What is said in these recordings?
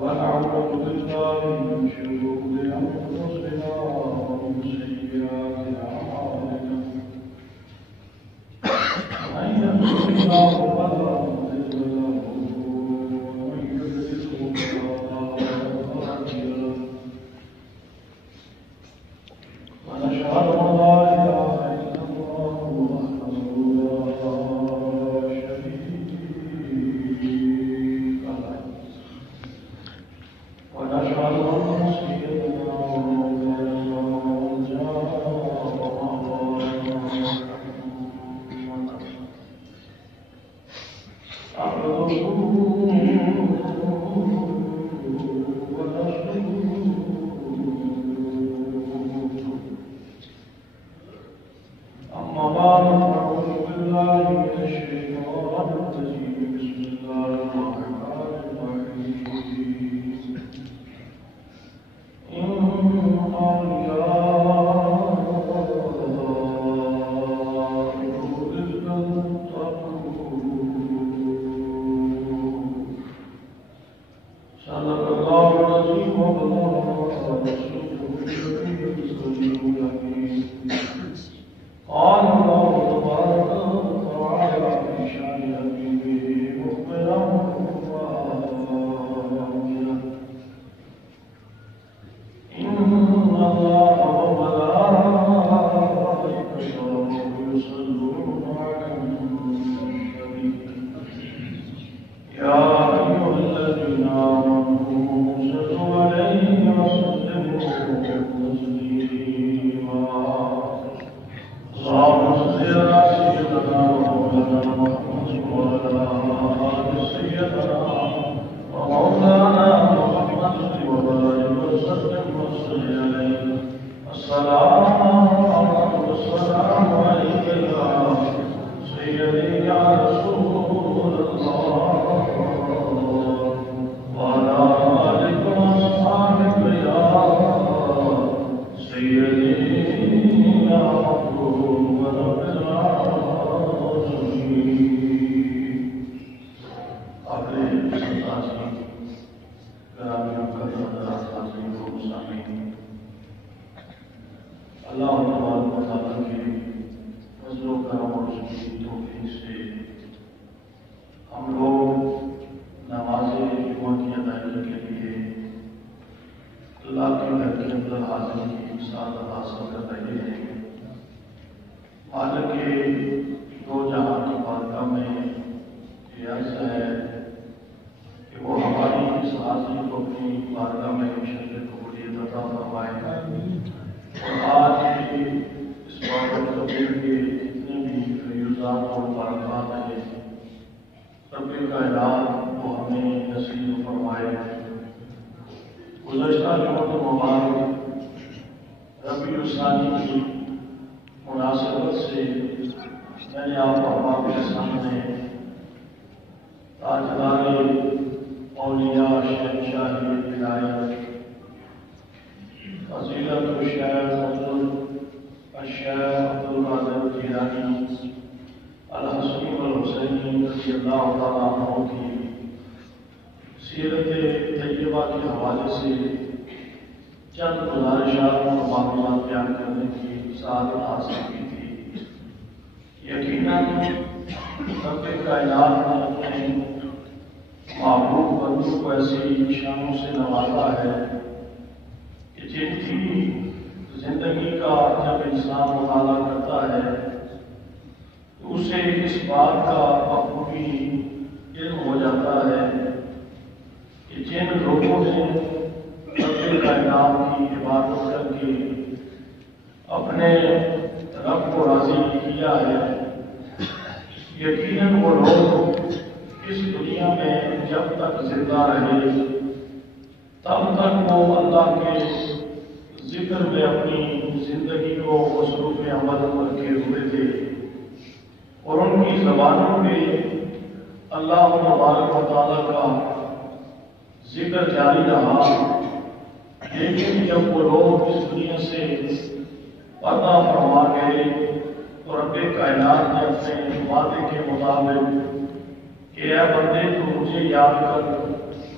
ونعوذ بالله من شرور أنفسنا ومن سيئات أعمالنا من يهده الله فلا مضل له ومن يضلل فلا هادي له ونشهد أن لا إله إلا الله وحده لا شريك له ونشهد أن سيدنا ومولانا عبده أما بعد فأعوذ بالله من الشيطان الرجيم بسم الله الرحمن الرحيم إن أولياء صدق الله العظيم وبلغ رسوله النبي الكريم الأمين قال الله تبارك وتعالى في شأن حبيبه مخبرا وآمرا إن الله وملائكته يصلون على النبي يا أيها الذين آمنوا صلوا عليه وسلموا تسليما اللهم صل على سيدنا ومولانا محمد وعلى آل سيدنا ومولانا محمد وبارك وسلم وصل عليه السلام عليك يا سيدي يا رسول الله وعلى آلك وأصحابك يا سيدي يا محبوب رب العالمين اپنے سلطانی گرامیوں کا حضرات حاضرین و مسامعین اللہ تبارک و تعالیٰ کے فضل و کرم اور اس کی توفیق سے ہم لوگ نماز جمعہ کی ادائیگی کے لیے اللہ کے گھر کے اندر حاضری کی سعادت حاصل کر رہے ہیں۔ مالک کے دو جہاں کی بارگاہ میں یہ عرض ہے کہ وہ ہماری اس حاضری کو اپنی بارگاہ میں شرف قبولیت عطا فرمائے اور آج اس بابت قبول کے جتنے بھی فیوزات اور برکات ہیں رب کائنات وہ ہمیں نصیب فرمائے۔ گزشتہ جمعہ مبارک ربیع الثانی کی مناسبت سے میں نے آپ احباب کے سامنے تاجدار اولیاء شہنشاہ ولایت فضیلت الشیخ الشیخ عبدالقادر جیلانی الحسنی والحسینی رضی اللہ تعالیٰ عنہ کی سیرت طیبہ کے حوالے سے چند گزارشات اور معلومات بیان کرنے کی سعادت حاصل کی تھی۔ یقیناً رب کائنات نے اپنے محبوب بندوں کو ایسی شانوں سے نوازا ہے کہ جن کی زندگی کا جب انسان مطالعہ کرتا ہے تو اسے اس بات کا بخوبی علم ہو جاتا ہے کہ جن لوگوں نے رب کائنات کی عبادت کر کے اپنے رب کو راضی کیا ہے، یقیناً وہ لوگ اس دنیا میں جب تک زندہ رہے تب تک وہ اللہ کے ذکر میں اپنی زندگی کو مصروف عمل رکھے ہوئے تھے اور ان کی زبانوں پہ اللہ تبارک و تعالیٰ کا ذکر جاری رہا۔ لیکن جب وہ لوگ اس دنیا سے پردہ فرما گئے تو رب کائنات نے اپنے وعدے کے مطابق کہ اے بندے تو مجھے یاد کر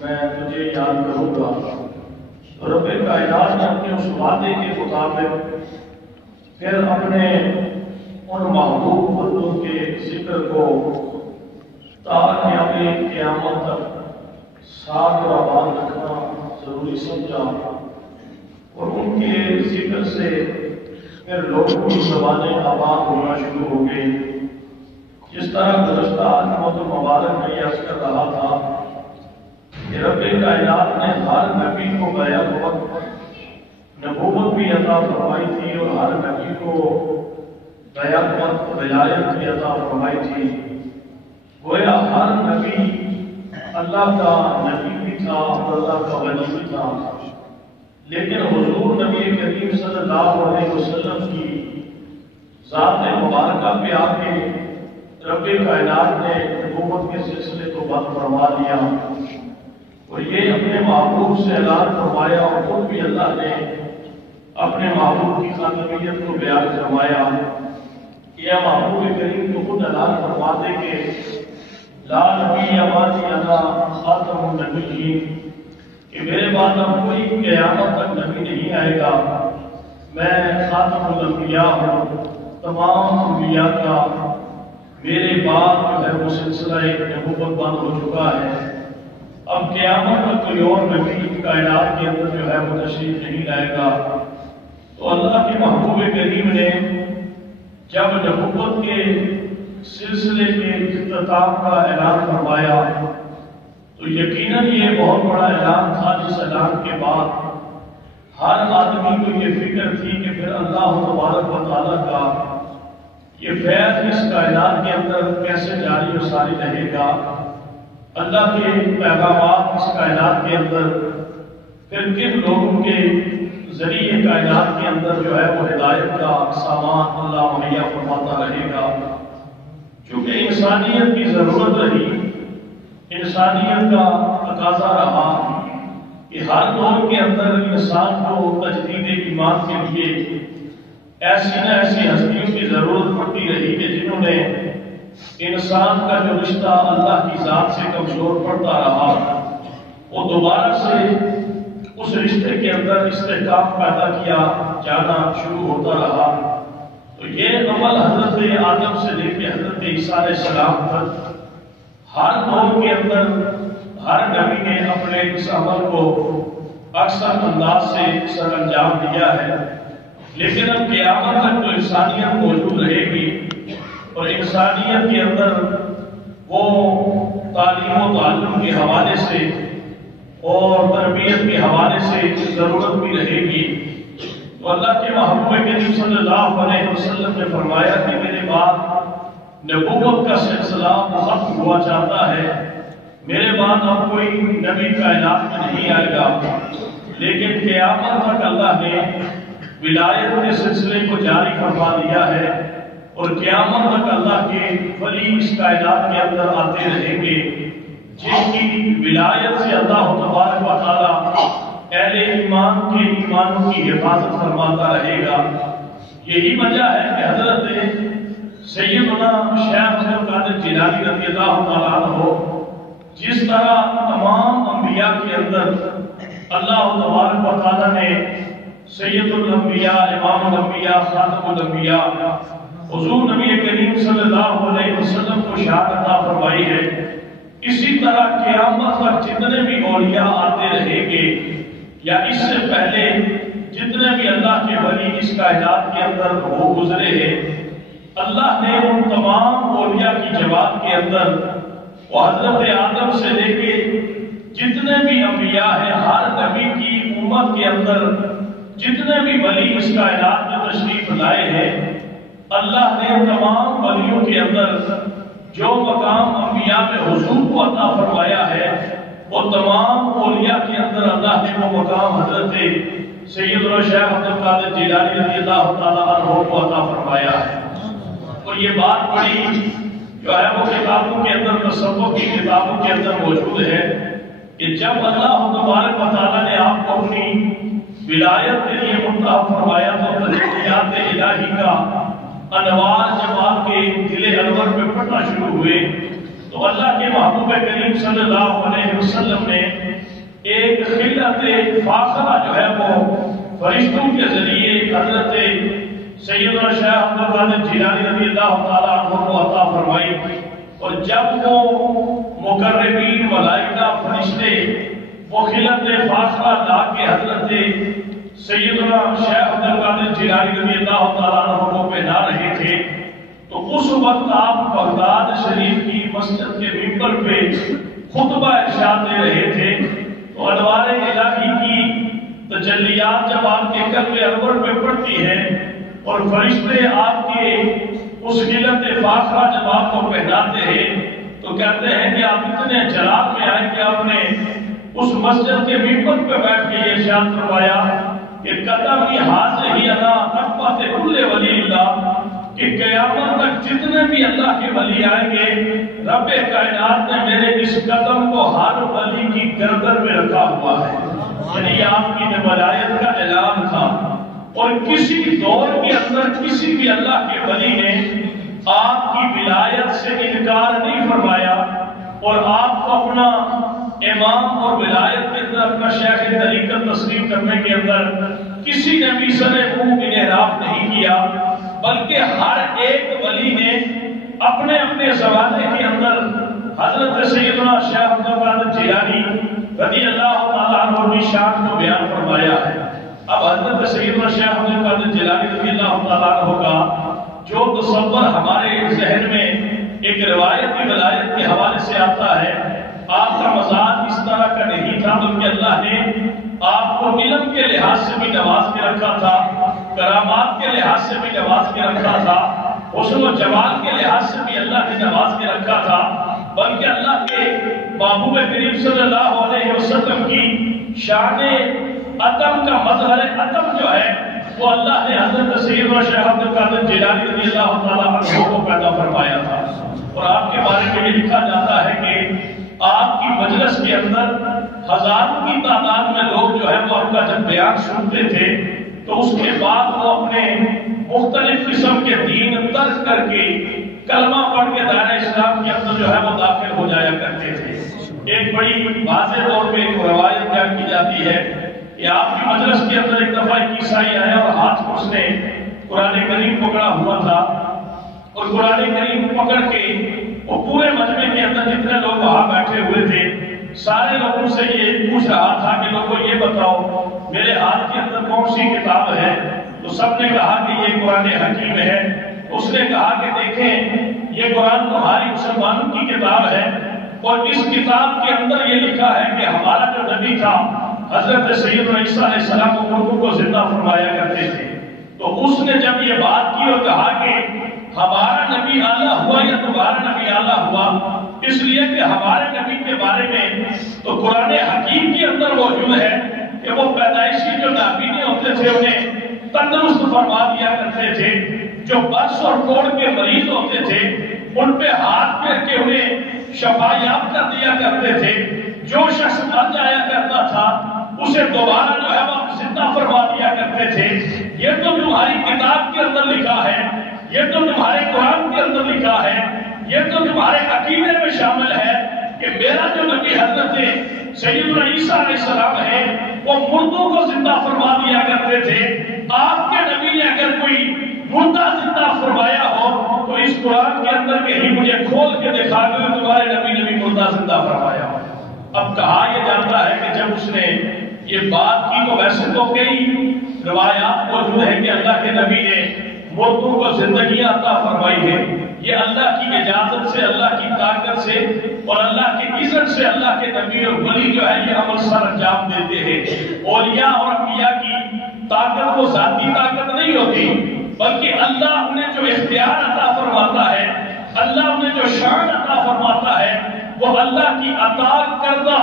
میں تجھے یاد کروں گا۔ تو رب کائنات نے اپنے اس وعدے کے مطابق پھر اپنے ان محبوب بندوں کے ذکر کو تاکہ اپنی قیامت تک ساتھ و آباد رکھنا ضروری سمجھا، اور ان کے ذکر سے پھر لوگوں کی زبانیں آباد ہونا شروع ہو گئی۔ جس طرح گزشتہ جمعۃ المبارک میں یہ عرض کر رہا تھا کہ رب کائنات نے ہر نبی کو بیعت وقت نبوت بھی عطا فرمائی تھی، اور ہر نبی کو بیعت وقت ولایت بھی عطا فرمائی تھی۔ گویا ہر نبی اللہ کا نبی بھی تھا اور اللہ کا ولی بھی تھا، لیکن حضور نبی کریم صلی اللہ علیہ وسلم کی ذات مبارکہ پہ آ کے رب کائنات نے نبوت کے سلسلے کو بند فرما دیا، اور یہ اپنے محبوب سے اعلان فرمایا، اور خود بھی اللہ نے اپنے محبوب کی خاتمیت کو بیان فرمایا کہ یا محبوب کریم کو خود اعلان فرماتے کہ لا نبی بعدی انا خاتم النبیین، کہ میرے بعد اب کوئی قیامت تک نبی نہیں آئے گا، میں خاتم الانبیاء ہوں، تمام انبیاء کا میرے بعد جو ہے وہ سلسلہ نبوت بند ہو چکا ہے۔ اب قیامت تک کوئی اور نبی کائنات کے اندر جو ہے وہ تشریف نہیں لائے گا۔ تو اللہ کے محبوب کریم نے جب نبوت کے سلسلے کے اختتام کا اعلان فرمایا تو یقیناً یہ بہت بڑا اعلان تھا، جس اعلان کے بعد ہر آدمی کو یہ فکر تھی کہ پھر اللہ تبارک و تعالیٰ کا یہ فیض اس کائنات کے اندر کیسے جاری و ساری رہے گا، اللہ کے پیغامات اس کائنات کے اندر پھر کن لوگوں کے ذریعے کائنات کے اندر جو ہے وہ ہدایت کا سامان اللہ مہیا فرماتا رہے گا۔ چونکہ انسانیت کی ضرورت رہی، انسانیت کا تقاضا رہا کہ ہر دور کے اندر انسان کو تجدید ایمان کے لیے ایسی نہ ایسی ہستیوں کی ضرورت پڑتی رہی کہ جنہوں نے انسان کا جو رشتہ اللہ کی ذات سے کمزور پڑتا رہا وہ دوبارہ سے اس رشتے کے اندر استحکام پیدا کیا جانا شروع ہوتا رہا۔ تو یہ عمل حضرت آدم سے لے کے حضرت عیسیٰ علیہ السلام تک ہر دور کے اندر ہر نبی نے اپنے اس عمل کو اکثر انداز سے سر انجام دیا ہے، لیکن اب قیامت تک تو انسانیت موجود رہے گی، اور انسانیت کے اندر وہ تعلیم و تعلم کے حوالے سے اور تربیت کے حوالے سے ضرورت بھی رہے گی۔ تو اللہ کے محبوب کریم صلی اللہ علیہ وسلم نے فرمایا کہ میرے بعد نبوت کا سلسلہ ختم ہوا چاہتا ہے، میرے بعد اب کوئی نبی کائنات میں نہیں آئے گا، لیکن قیامت تک اللہ نے ولایت کے سلسلے کو جاری فرما دیا ہے، اور قیامت تک اللہ کے ولی اس کائنات کے اندر آتے رہیں گے جن کی ولایت سے اللہ تبارک و تعالیٰ اہل ایمان کے ایمانوں کی حفاظت فرماتا رہے گا۔ یہی وجہ ہے کہ حضرت سیدنا شیخ عبد القادر جیلانی رضی اللہ تعالیٰ عنہ جس طرح تمام انبیاء کے اندر اللہ تبارک و تعالیٰ نے سید الانبیاء، امام الانبیاء، خاتم الانبیاء حضور نبی کریم صلی اللہ علیہ وسلم کو شان عطا فرمائی ہے، اسی طرح قیامت تک جتنے بھی اولیاء آتے رہیں گے یا اس سے پہلے جتنے بھی اللہ کے ولی اس کائنات کے اندر وہ گزرے ہیں، اللہ نے ان تمام اولیاء کی جماعت کے اندر وہ حضرت آدم سے لے کے جتنے بھی انبیاء ہیں، ہر نبی کی امت کے اندر جتنے بھی ولی اس کائنات میں تشریف لائے ہیں، اللہ نے تمام ولیوں کے اندر جو مقام انبیاء میں حضور کو عطا فرمایا ہے وہ تمام اولیاء کے اندر اللہ نے وہ مقام حضرت سیدنا شیخ عبد القادر جیلانی رضی اللہ تعالیٰ عنہ کو عطا فرمایا ہے۔ اور یہ بات بڑی جو ہے وہ کتابوں کے اندر، تصوف کی کتابوں کے اندر موجود ہے کہ جب اللہ تبارک و تعالیٰ نے آپ کو اپنی ولایت کے لیے منتخب فرمایا تو تجلیات الہی کا انوار جب آپ کے دل انور پہ پڑنا شروع ہوئے تو اللہ کے محبوب کریم صلی اللہ علیہ وسلم نے خلت فاخرہ جو ہے وہ فرشتوں کے ذریعے حضرت سیدنا شیخ عبد القادر جیلانی رضی اللہ تعالیٰ عنہ کو عطا فرمائی. اور جب وہ مقربین ملائکہ فرشتے وہ خلت فاخرہ لا کے حضرت سیدنا شیخ عبد القادر جیلانی رضی اللہ تعالیٰ عنہ کو پہنا رہے تھے تو اس وقت آپ بغداد شریف کی مسجد کے ممبر پہ خطبہ ارشاد دے رہے تھے. تو انوار الہی کی تجلیات جب آپ کے قلب انور پہ پڑتی ہے اور فرشتے آپ کے اس خلت فاخرہ جب آپ کو پہناتے ہیں تو کہتے ہیں کہ آپ اتنے جلال میں آئے کہ آپ نے اس مسجد کے ممبر پہ بیٹھ کے یہ ارشاد فرمایا کہ قدم ہی حاضر ہی ادا نقبت کل ولی اللہ کہ قیامت تک جتنے بھی اللہ کے ولی آئیں گے رب کائنات نے میرے اس قدم کو ہر ولی کی گردن میں رکھا ہوا ہے. یعنی آپ کی ولایت کا اعلان تھا اور کسی دور کے اندر کسی بھی اللہ کے ولی نے آپ کی ولایت سے انکار نہیں فرمایا اور آپ کو اپنا امام اور ولایت کے اندر اپنا شیخ طریقت تسلیم کرنے کے اندر کسی نے بھی سر منہ انحراف نہیں کیا بلکہ ہر ایک ولی نے اپنے اپنے زمانے کے اندر حضرت سیدنا شیخ عبد القادر جیلانی رضی اللہ تعالیٰ عنہ کی شان کو بیان فرمایا ہے. اب حضرت سیدنا شیخ عبد القادر جیلانی رضی اللہ تعالیٰ عنہ کا جو تصور ہمارے ذہن میں ایک روایتی ولایت کے حوالے سے آتا ہے آپ کا مزاج اس طرح کا نہیں تھا بلکہ اللہ نے آپ کو علم کے لحاظ سے بھی نواز کے رکھا تھا, کرامات کے لحاظ سے بھی نواز کے رکھا تھا, حسن و جمال کے لحاظ سے بھی اللہ نے نواز کے رکھا تھا. بلکہ اللہ کے محبوب کریم صلی اللہ علیہ وسلم کی شان عدم کا مظہر عدم جو ہے وہ اللہ نے حضرت سیدنا شیخ عبد القادر جیلانی رضی اللہ تعالیٰ عنہ کو پیدا فرمایا تھا. اور آپ کے بارے میں یہ لکھا جاتا ہے کہ آپ کی مجلس کے اندر ہزاروں کی تعداد میں لوگ جو ہے وہ آپ کا جب بیان سنتے تھے تو اس کے بعد وہ اپنے مختلف قسم کے دین ترک کر کے کلمہ پڑھ کے دائرہ اسلام کے اندر جو ہے وہ داخل ہو جایا کرتے تھے. ایک بڑی واضح طور پہ ایک روایت بیان کی جاتی ہے کہ آپ کی مجلس کے اندر ایک دفعہ ایک عیسائی آیا اور ہاتھ میں اس نے قرآن کریم پکڑا ہوا تھا اور قرآن کریم پکڑ کے وہ پورے مجمع کے اندر جتنے لوگ وہاں بیٹھے ہوئے تھے سارے لوگوں سے یہ پوچھ رہا تھا کہ لوگوں یہ بتاؤ میرے ہاتھ کے اندر کون سی کتاب ہے. تو سب نے کہا کہ یہ قرآن حکیم ہے. اس نے کہا کہ دیکھیں یہ قرآن تمہاری مسلمانوں کی کتاب ہے اور اس کتاب کے اندر یہ لکھا ہے کہ ہمارا جو نبی تھا حضرت سیدنا عیسیٰ علیہ السلام کو مردوں کو زندہ فرمایا کرتے تھے. تو اس نے جب یہ بات کی اور کہا کہ ہمارا نبی اعلیٰ ہوا یا تمہارا نبی اعلیٰ ہوا اس لیے کہ ہمارے نبی کے بارے میں تو قرآن حکیم کے اندر موجود ہے کہ وہ پیدائشی جو نابینے ہوتے تھے انہیں تندرست فرما دیا کرتے تھے, جو برس اور کوڑ کے مریض ہوتے تھے ان پہ ہاتھ پھیر کے انہیں شفا یاب کر دیا کرتے تھے, جو شخص مر جایا کرتا تھا اسے دوبارہ جو ہے وہ زندہ فرما دیا کرتے تھے. یہ تو تمہاری کتاب کے اندر لکھا ہے, یہ تو تمہارے قرآن کے اندر لکھا ہے, یہ تو تمہارے عقیدے میں شامل ہے کہ میرا جو نبی حضرت سیدنا عیسیٰ علیہ السلام ہے وہ مردوں کو زندہ فرما دیا کرتے تھے. آپ کے نبی نے اگر کوئی مردہ زندہ فرمایا ہو تو اس قرآن کے اندر کہیں مجھے کھول کے دکھا دو تمہارے نبی نے بھی مردہ زندہ فرمایا ہو. اب کہا یہ جاتا ہے کہ جب اس نے یہ بات کی تو ویسے تو کئی روایات موجود ہیں کہ اللہ کے نبی نے مردوں کو زندگی عطا فرمائی ہے. یہ اللہ کی اجازت سے, اللہ کی طاقت سے اور اللہ کی عزت سے اللہ کے نبی اور ولی جو ہے یہ عمل سر انجام دیتے ہیں. اولیاء اور انبیاء کی طاقت وہ ذاتی طاقت نہیں ہوتی بلکہ اللہ انہیں جو اختیار عطا فرماتا ہے, اللہ انہیں جو شان عطا فرماتا ہے وہ اللہ کی عطا کردہ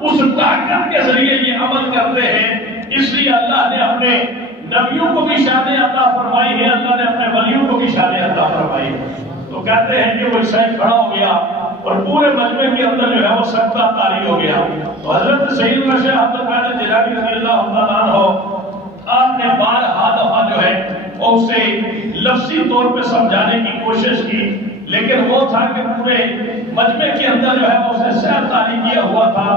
اس طاقت کے ذریعے یہ عمل کرتے ہیں. اس لیے اللہ نے اپنے نبیوں کو بھی شان عطا فرمائی ہے, اللہ نے اپنے ولیوں کو بھی شان عطا فرمائی ہے. تو کہتے ہیں کہ وہ عیسائی کھڑا ہو گیا اور پورے مجمع کے اندر جو ہے وہ سکتہ طاری ہو گیا. تو حضرت سیدنا شیخ عبد القادر جیلانی رضی اللہ تعالیٰ عنہ آپ نے بارہا دفعہ جو ہے اور اسے لفظی طور پہ سمجھانے کی کوشش کی لیکن وہ تھا کہ پورے مجمع کے اندر جو ہے وہ اسے سیر طاری کیا ہوا تھا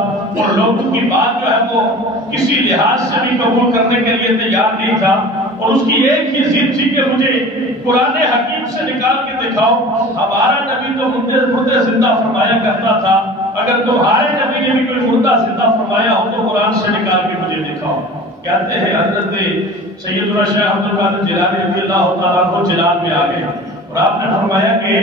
اور لوگوں کی بات جو ہے وہ کسی لحاظ سے بھی قبول کرنے کے لیے تیار نہیں تھا، اور اس کی ایک ہی ضد تھی کہ مجھے قرآن حکیم سے نکال کے دکھاؤ، ہمارا نبی تو مردے زندہ فرمایا کرتا تھا، اگر تمہارے نبی نے بھی کوئی مردہ زندہ فرمایا ہو تو قرآن سے نکال کے مجھے دکھاؤ۔ کہتے ہیں حضرت سیدنا شیخ عبد القادر جیلانی رضی اللہ تعالیٰ عنہ جلال میں آ گئے اور آپ نے فرمایا کہ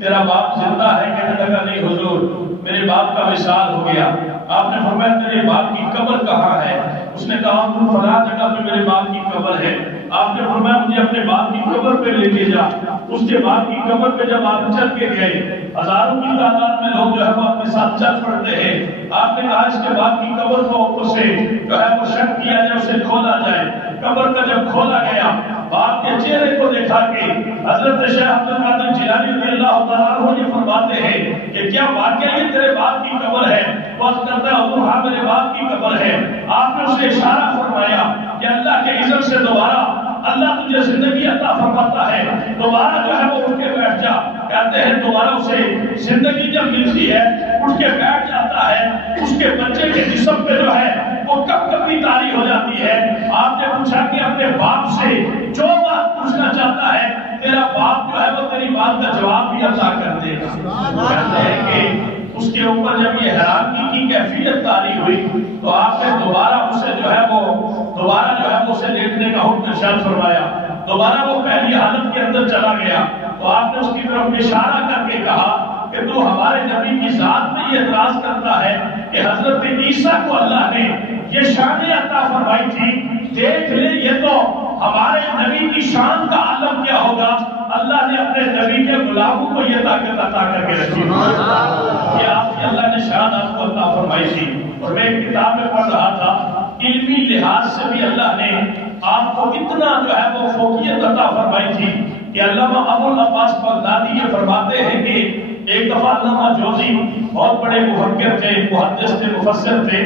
تیرا باپ زندہ ہے؟ کہنے لگا نہیں حضور، میرے باپ کا وصال ہو گیا۔ آپ نے فرمایا تیرے باپ کی قبر کہاں ہے؟ اس نے کہا فلاں جگہ پہ میرے باپ کی قبر ہے۔ آپ نے فرمایا مجھے اپنے باپ کی قبر پہ لے کے جا۔ اس کے باپ کی قبر پہ جب آپ چل کے گئے، ہزاروں کی تعداد میں لوگ جو ہے وہ اپنے ساتھ چل پڑتے ہیں۔ آپ نے کہا اس کے باپ کی قبر کو اسے جو ہے وہ شک کیا جائے، اسے کھولا جائے۔ قبر کا جب کھولا گیا، باپ کے چہرے کو دیکھا کہ حضرت شیخ عبد القادر جیلانی رضی اللہ تعالیٰ عنہ یہ فرماتے ہیں کہ کیا واقعی یہ تیرے باپ کی قبر ہے؟ وہ کرتا ہے حضور ہاں میرے باپ کی قبر ہے۔ آپ نے اسے اشارہ فرمایا کہ اللہ کے اذن سے دوبارہ اللہ تجھے زندگی عطا فرماتا ہے، دوبارہ جو ہے وہ اٹھ کے بیٹھ جا۔ کہتے ہیں دوبارہ اسے زندگی جب ملتی ہے اٹھ کے بیٹھ جاتا ہے، اس کے بچے کے جسم پہ جو ہے وہ کب کبھی طاری ہو جاتی ہے۔ آپ نے پوچھا کہ اپنے باپ سے جو بات پوچھنا چاہتا ہے تیرا باپ جو ہے وہ تیری بات کا جواب بھی عطا کر دے گا۔ کہتے ہیں کہ اس کے اوپر جب یہ حیرانی کی کیفیت طاری ہوئی تو آپ نے دوبارہ اسے جو ہے وہ اسے لیٹنے کا حکم ارشاد فرمایا۔ دوبارہ وہ پہلی حالت کے اندر چلا گیا تو آپ نے اس کی طرف اشارہ کر کے کہا کہ تو ہمارے نبی کی ذات میں یہ اعتراض کرتا ہے کہ حضرت عیسیٰ کو اللہ نے یہ شان عطا فرمائی تھی، دیکھ لے یہ تو ہمارے نبی کی شان کا عالم کیا ہوگا، اللہ نے اپنے نبی کے غلاموں کو یہ طاقت عطا کر کے رکھی کہ آپ کی اللہ نے شان آپ کو عطا فرمائی تھی۔ اور میں ایک کتاب میں پڑھ رہا تھا علمی لحاظ سے بھی اللہ نے آپ کو اتنا جو ہے وہ فوقیت عطا فرمائی تھی کہ علامہ ابو العباس بغدادی یہ فرماتے ہیں کہ ایک دفعہ علامہ جوزی بہت بڑے محقق تھے، محدث تھے، مفسر تھے۔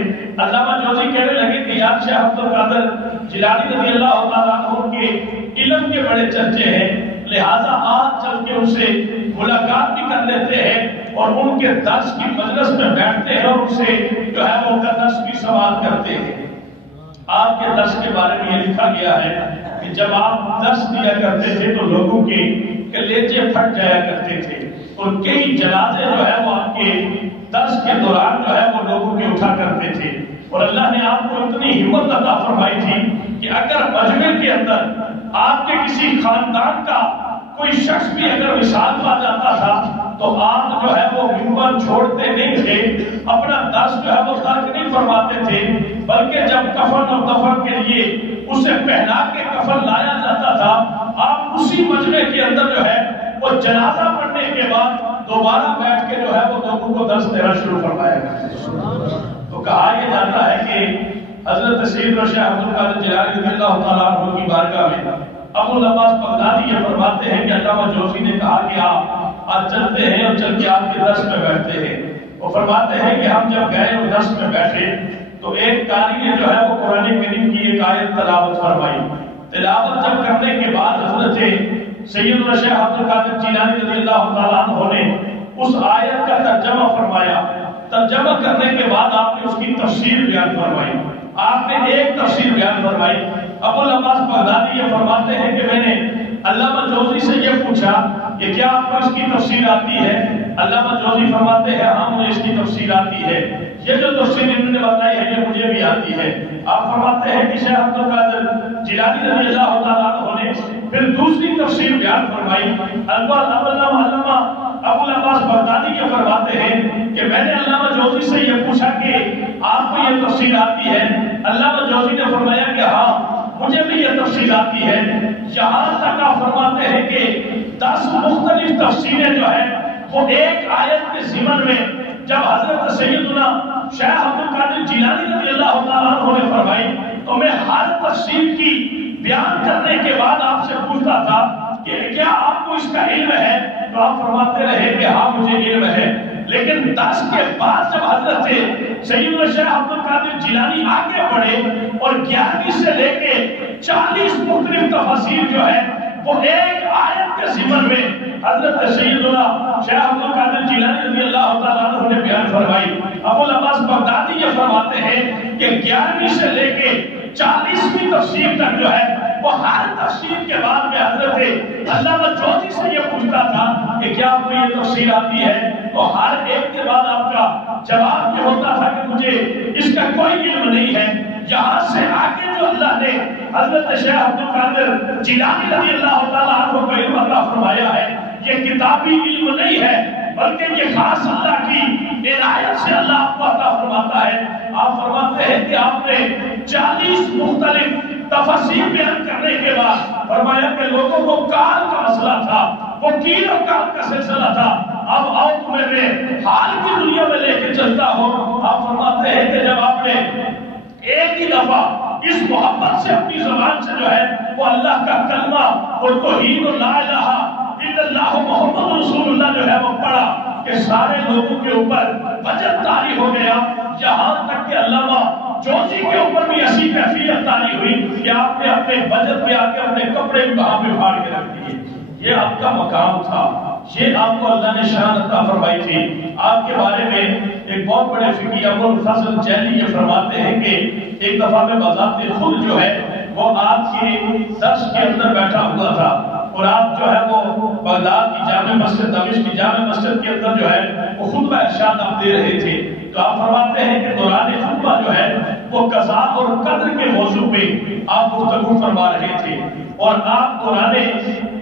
علامہ جوزی کہنے لگے کہ یار شیخ عبد القادر جیلانی رضی اللہ تعالیٰ عنہ کے علم کے بڑے چرچے ہیں، لہذا آج چل کے ان سے ملاقات بھی کر لیتے ہیں اور ان کے درس کی مجلس میں بیٹھتے ہیں اور ان سے جو ہے وہ درس بھی سماعت کرتے ہیں۔ آپ کے درس کے بارے میں یہ لکھا گیا ہے کہ جب آپ درس دیا کرتے تھے تو لوگوں کے کلیجے پھٹ جایا کرتے تھے، اور کئی جنازے جو ہے وہ آپ کے درس کے دوران جو ہے وہ لوگوں کے اٹھا کرتے تھے، اور اللہ نے آپ کو اتنی ہمت عطا فرمائی تھی کہ اگر مجمع کے اندر آپ کے کسی خاندان کا کوئی شخص بھی اگر وصال پا جاتا تھا تو آپ جو ہے وہ منبر چھوڑتے نہیں تھے، اپنا درس جو ہے وہ ترک نہیں فرماتے تھے، بلکہ جب کفن اور دفن کے لیے اسے پہنا کے کفن لایا جاتا تھا، آپ اسی مجمع کے اندر جو ہے وہ جنازہ پڑھنے کے بعد دوبارہ بیٹھ کے جو ہے وہ لوگوں کو درس دینا شروع فرمایا کرتے۔ تو کہا یہ جاتا ہے کہ حضرت سیدنا شیخ عبد القادر جیلانی رضی اللہ تعالیٰ عنہ کی بارگاہ میں ابو العباس بغدادی یہ فرماتے ہیں کہ علامہ جوزی نے کہا کہ آپ آج چلتے ہیں اور چل کے آپ کے درس میں بیٹھتے ہیں۔ وہ فرماتے ہیں کہ ہم جب گئے اور درس میں بیٹھے تو ایک قاری نے جو ہے وہ قرآن کریم کی ایک آیت تلاوت فرمائی۔ تلاوت جب کرنے کے بعد حضرت سیدنا شیخ عبد القادر جیلانی رضی اللہ تعالیٰ عنہ نے اس آیت کا ترجمہ فرمایا۔ ترجمہ کرنے کے بعد آپ نے اس کی تفسیر بیان فرمائی۔ آپ نے ایک تفسیر بیان فرمائی۔ ابو العباس بغدادی یہ فرماتے ہیں کہ میں نے علامہ جوزی سے یہ پوچھا کہ کیا آپ کو اس کی تفسیر آتی ہے؟ علامہ جوزی فرماتے ہیں ہاں مجھے اس کی تفسیر آتی ہے، یہ جو تفسیر انہوں نے بتائی ہے یہ مجھے بھی آتی ہے۔ آپ فرماتے ہیں کہ شیخ عبد القادر جیلانی رضی اللہ تعالیٰ عنہ نے پھر دوسری تفسیر بیان فرمائی۔ علامہ ابو العباس بغدادی یہ فرماتے ہیں کہ میں نے علامہ جوزی سے یہ پوچھا کہ آپ کو یہ تفسیر آتی ہے؟ علامہ جوزی نے فرمایا کہ ہاں مجھے بھی یہ تفسیر آتی ہے۔ یہاں تک آپ فرماتے ہیں کہ 10 مختلف تفسیریں جو ہے وہ ایک آیت کے ضمن میں جب حضرت سیدنا شیخ عبد القادر جیلانی رضی اللہ تعالیٰ عنہ نے فرمائی تو میں ہر تفسیر کی بیان کرنے کے بعد آپ سے پوچھتا تھا کہ کیا آپ کو اس کا علم ہے؟ تو آپ فرماتے رہے کہ ہاں مجھے علم ہے، لیکن 10 کے بعد جب حضرت سیدنا شیخ عبد القادر جیلانی آگے بڑھے اور 11ویں سے لے کے 40 مختلف تفاسیر جو ہے وہ ایک آیت کے ضمن میں حضرت سیدنا شیخ عبد القادر جیلانی رضی اللہ تعالیٰ عنہ نے بیان فرمائی. ابو العباس بغدادی یہ فرماتے ہیں کہ 11ویں سے لے کے 40ویں تفسیر تک جو ہے وہ ہر تفسیر کے بعد میں حضرت علامہ جوزی سے یہ پوچھتا تھا کہ کیا آپ کو یہ تفسیر آتی ہے؟ تو ہر ایک کے بعد آپ کا جواب یہ ہوتا تھا کہ مجھے اس کا کوئی علم نہیں ہے. یہاں سے آگے جو اللہ نے حضرت شیخ عبد القادر جیلانی رضی اللہ تعالیٰ عنہ کو علم عطا فرمایا ہے، یہ کتابی علم نہیں ہے بلکہ یہ خاص اللہ کی عنایت سے اللہ آپ کو عطا فرماتا ہے. آپ فرماتے ہیں کہ آپ نے 40 مختلف تفاسیر بیان کرنے کے بعد فرمایا کہ لوگوں کو کال کا مسئلہ تھا، وہ کیل و کال کا سلسلہ تھا. اب آؤ تمہیں میں حال کی دنیا میں لے کے چلتا ہوں. آپ فرماتے ہیں کہ جب آپ نے ایک ہی دفعہ اس محبت سے اپنی زبان سے جو ہے وہ اللہ کا کلمہ اور توحید و لا الہ الا اللہ محمد رسول اللہ جو ہے وہ پڑھا کہ سارے لوگوں کے اوپر وجد طاری ہو گیا. یہاں تک کہ علامہ جوزی کے اوپر بھی ایسی کیفیت طاری ہوئی کہ آپ نے اپنے وجد پہ آ کے اپنے کپڑے وہاں پہ پھاڑ کے رکھ دیے. یہ آپ کا مقام تھا، یہ آپ کو اللہ نے شان عطا فرمائی تھی. آپ کے بارے میں ایک بہت بڑے فقی ابو الفضل جیلی یہ فرماتے ہیں کہ ایک دفعہ میں بذات خود جو ہے وہ آپ کے درس کے اندر بیٹھا ہوا تھا اور آپ جو ہے وہ بغداد کی جامع مسجد دمشق کی جامع مسجد کے اندر جو ہے وہ خطبہ ارشاد آپ دے رہے تھے. تو آپ فرماتے ہیں کہ دوران خطبہ جو ہے وہ قضاء اور قدر کے موضوع پہ آپ گفتگو فرما رہے تھے اور آپ دوران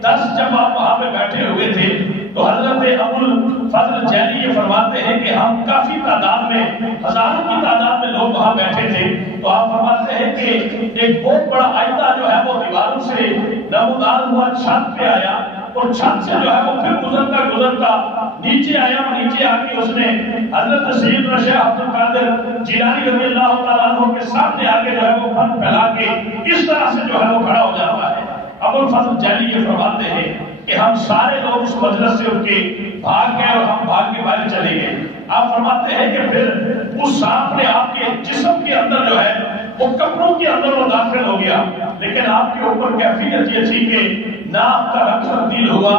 درس جب آپ وہاں پہ بیٹھے ہوئے تھے تو حضرت ابو الفضل جیلی یہ فرماتے ہیں کہ ہم کافی تعداد میں ہزاروں کی تعداد میں لوگ وہاں بیٹھے تھے. تو آپ فرماتے ہیں کہ ایک بہت بڑا آئندہ جو ہے وہ دیواروں سے نمودار ہوا چھت پہ آیا اور چھت سے جو ہے وہ پھر گزرتا گزرتا نیچے آیا. نیچے آ کے اس نے حضرت سیدنا شیخ عبد القادر جیلانی رضی اللہ تعالیٰ عنہ کے سامنے آ کے جو ہے وہ پھن پھیلا کے اس طرح سے جو ہے وہ کھڑا ہو جاتا ہے. ابو الفضل جیلی یہ فرماتے ہیں کہ ہم سارے لوگ اس مجلس سے اٹھ کے بھاگ گئے اور ہم بھاگ کے باہر چلے گئے. آپ فرماتے ہیں کہ پھر اس سانپ نے آپ کے جسم کے اندر جو ہے وہ کپڑوں کے اندر وہ داخل ہو گیا، لیکن آپ کے اوپر کیفیت یہ تھی کہ نہ آپ کا رنگ تبدیل ہوا،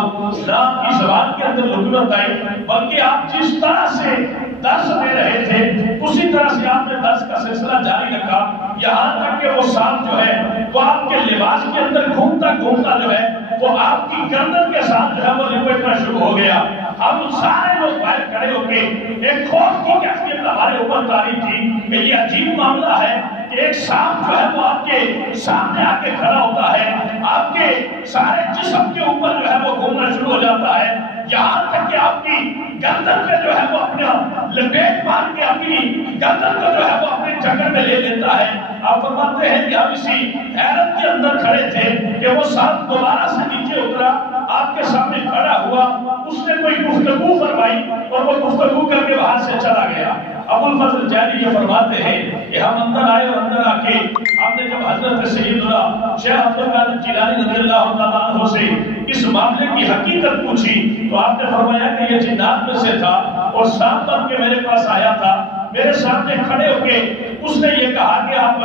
نہ آپ کی زبان کے اندر لغت آئی، بلکہ آپ جس طرح سے درس دے رہے تھے اسی طرح سے آپ نے درس کا سلسلہ جاری رکھا. یہاں تک کہ وہ سانپ جو ہے وہ آپ کے لباس کے اندر گھومتا گھومتا جو ہے وہ آپ کی گردن کے ساتھ جو ہے وہ لپٹنا شروع ہو گیا. ہم سارے لوگ باہر کھڑے ہو کے ایک خوف کی کیفیت ہمارے اوپر طاری تھی کہ یہ عجیب معاملہ ہے کہ ایک سانپ جو ہے وہ آپ کے سامنے آ کے کھڑا ہوتا ہے، آپ کے سارے جسم کے اوپر جو ہے وہ گھومنا شروع ہو جاتا ہے، یہاں تک کہ آپ کی گردن پہ جو ہے وہ اپنا لپیٹ مار کے اپنی گردن کو جو ہے وہ اپنے چکر میں لے لیتا ہے. آپ فرماتے ہیں کہ ہم اسی حیرت کے اندر کھڑے تھے کہ وہ سانپ دوبارہ سے نیچے اترا، آپ کے سامنے کھڑا ہوا، اس نے کوئی گفتگو فرمائی اور وہ گفتگو کر کے وہاں سے چلا گیا. ابو الفضل جیلی یہ فرماتے ہیں کہ ہم اندر آئے اور اندر آ کے ہم نے جب حضرت سیدنا شیخ عبد القادر جیلانی رضی اللہ تعالیٰ عنہ سے اس معاملے کی حقیقت پوچھی تو آپ نے فرمایا کہ یہ جنات میں سے تھا اور سانپ بن کے میرے پاس آیا تھا، میرے سامنے کھڑے ہو کے اس نے یہ کہا کہ آپ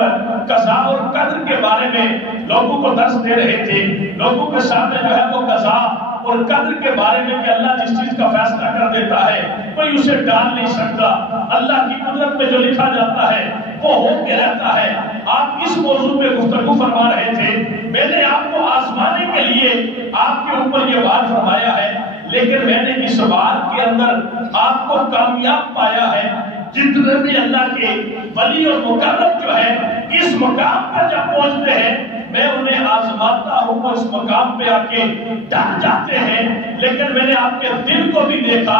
قضاء اور قدر کے بارے میں لوگوں کو درس دے رہے تھے، لوگوں کے سامنے جو ہے وہ قضاء اور قدر کے بارے میں کہ اللہ جس چیز کا فیصلہ کر دیتا ہے کوئی اسے ٹال نہیں سکتا، اللہ کی قدرت میں جو لکھا جاتا ہے وہ ہو کے رہتا ہے. آپ اس موضوع پہ گفتگو فرما رہے تھے، میں نے آپ کو آزمانے کے لیے آپ کے اوپر یہ بات فرمایا ہے، لیکن میں نے اس بات کے اندر آپ کو کامیاب پایا ہے. جتنے بھی اللہ کے ولی اور مقرب جو ہے اس مقام پر جب پہنچتے ہیں میں انہیں آزماتا ہوں، اس مقام پہ آ کے ڈر جاتے ہیں، لیکن میں نے آپ کے دل کو بھی دیکھا،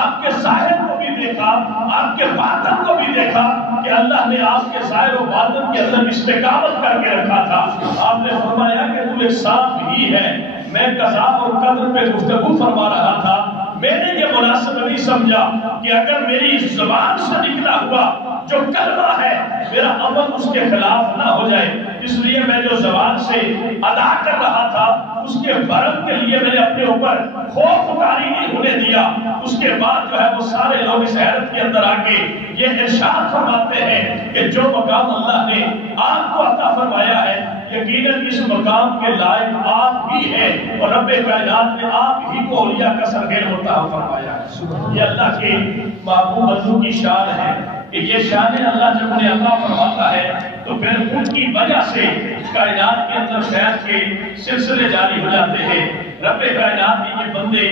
آپ کے ظاہر کو بھی دیکھا، آپ کے باطن کو بھی دیکھا کہ اللہ نے آپ کے ظاہر و باطن کے اندر استقامت کر کے رکھا تھا. آپ نے فرمایا کہ تو ایک سانپ ہی ہے. میں قضاء اور قدر پہ گفتگو فرما رہا تھا، میں نے یہ مناسب نہیں سمجھا کہ اگر میری زبان سے نکلا ہوا جو کلمہ ہے میرا عمل اس کے خلاف نہ ہو جائے، اس لیے میں جو زبان سے ادا کر رہا تھا اس کے برم کے لیے میں نے اپنے اوپر خوف طاری نہیں ہونے دیا. اس کے بعد جو ہے وہ سارے لوگ اس حیرت کے اندر آ کے یہ ارشاد فرماتے ہیں کہ جو مقام اللہ نے آپ کو عطا فرمایا ہے یقیناً اس مقام کے لائق آپ ہی ہیں، اور رب کائنات نے آپ ہی کو اولیاء کا سرگیر ہوتا فرمایا ہے۔ یہ اللہ کے محبوب بندوں کی شان ہے کہ یہ شان اللہ جب انہیں عطا فرماتا ہے تو پھر ان کی وجہ سے کائنات کے اندر خیر کے سلسلے جاری ہو جاتے ہیں۔ رب کائنات کے یہ بندے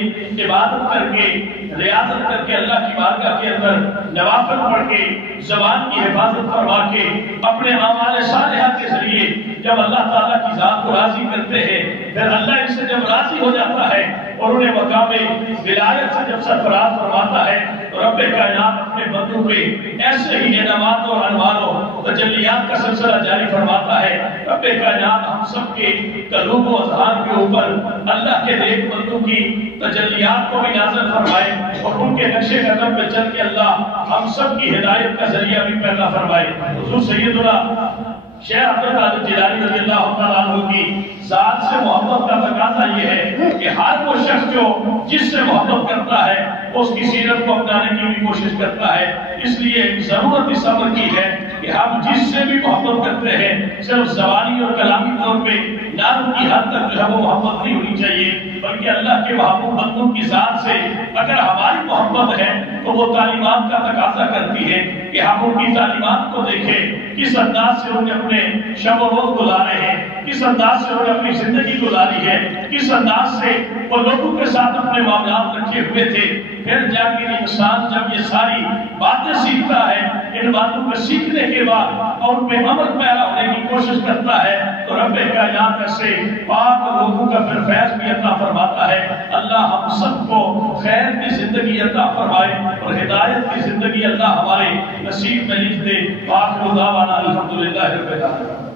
عبادت کر کے، ریاضت کر کے، اللہ کی بارگاہ کے اندر نوافل پڑھ کے، زبان کی حفاظت فرما کے، اپنے اعمال صالحہ کے ذریعے جب اللہ تعالیٰ کی ذات کو راضی کرتے ہیں، پھر اللہ ان سے جب راضی ہو جاتا ہے اور انہیں مقام ولایت سے جب سرفراز فرماتا ہے تو رب کائنات اپنے بندوں پہ ایسے ہی انعامات اور انوار و تجلیات کا سلسلہ جاری فرماتا ہے۔ رب کائنات ہم سب کے قلوب و اذہان کے اوپر اللہ کے نیک بندوں کی تجلیات کو بھی نازل فرمائے اور ان کے نقش قدم پہ چل کے اللہ ہم سب کی ہدایت کا ذریعہ بھی پیدا فرمائے۔ حضور سیدنا شیخ عبد القادر جیلانی رضی اللہ تعالیٰ عنہ کی ذات سے محبت کا تقاضا یہ ہے کہ ہر وہ شخص جو جس سے محبت کرتا ہے اس کی سیرت کو اپنانے کی بھی کوشش کرتا ہے۔ اس لیے ضرورت اس امر کی ہے کہ ہم جس سے بھی محبت کرتے ہیں صرف زبانی اور کلامی طور پہ نام کی حد تک جو ہے وہ محبت نہیں ہونی چاہیے، بلکہ اللہ کے محبوب بندوں کی ذات سے اگر ہماری محبت ہے تو وہ تعلیمات کا تقاضا کرتی ہے کہ ہم ان کی تعلیمات کو دیکھیں، کس انداز سے انہیں اپنے شب و روز گزارے ہیں، کس انداز سے انہیں اپنی زندگی گزاری ہے، کس انداز سے وہ لوگوں کے ساتھ اپنے معاملات رکھے ہوئے تھے۔ پھر جا کے انسان جب یہ ساری باتیں سیکھتا ہے، ان باتوں کو سیکھنے کے بعد اور ان پہ عمل پیرا ہونے کی کوشش کرتا ہے تو رب کائنات سے پاک لوگوں کا پھر فیض بھی عطا فرماتا ہے۔ اللہ ہم سب کو خیر کی زندگی عطا فرمائے اور ہدایت کی زندگی اللہ ہمارے نصیب میں لکھ دے۔ آخر دعوانا الحمدللہ رب العالمین۔